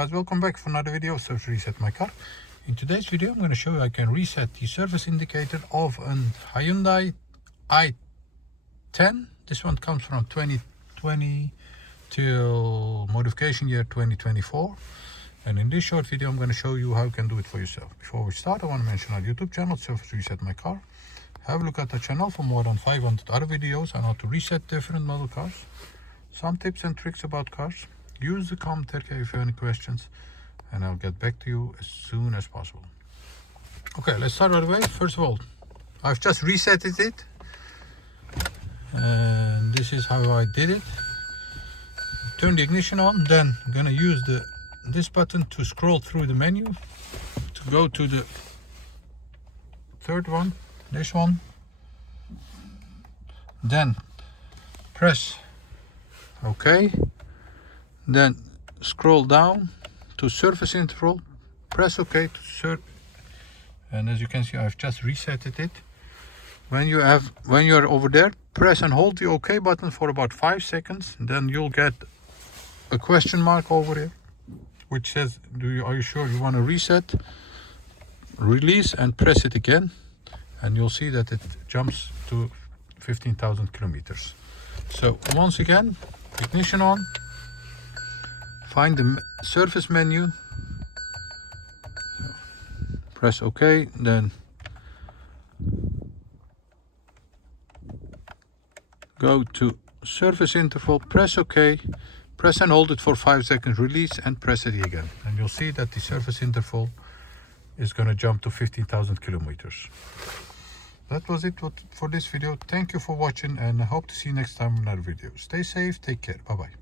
Guys, welcome back for another video of Service Reset My Car. In today's video I'm going to show you I can reset the service indicator of a Hyundai i10. This one comes from 2020 till modification year 2024, and in this short video I'm going to show you how you can do it for yourself. Before we start, I want to mention our YouTube channel, Service Reset My Car. Have a look at the channel for more than 500 other videos on how to reset different model cars, some tips and tricks about cars. Use the comment area if you have any questions, and I'll get back to you as soon as possible. Okay, let's start right away. First of all, I've just reset it, and this is how I did it. Turn the ignition on, then I'm gonna use this button to scroll through the menu to go to the third one, this one. Then press OK. Then scroll down to service interval, press OK to serve, and as you can see I've just reset it. When you're over there, press and hold the OK button for about 5 seconds, then you'll get a question mark over here which says are you sure you want to reset? Release and press it again, and you'll see that it jumps to 15,000 kilometers. So once again, ignition on, find the service menu, press OK, then go to service interval, press OK, press and hold it for 5 seconds, release and press it again, and you'll see that the service interval is going to jump to 15,000 kilometers. That was it for this video. Thank you for watching, and I hope to see you next time in another video. Stay safe, take care, bye bye.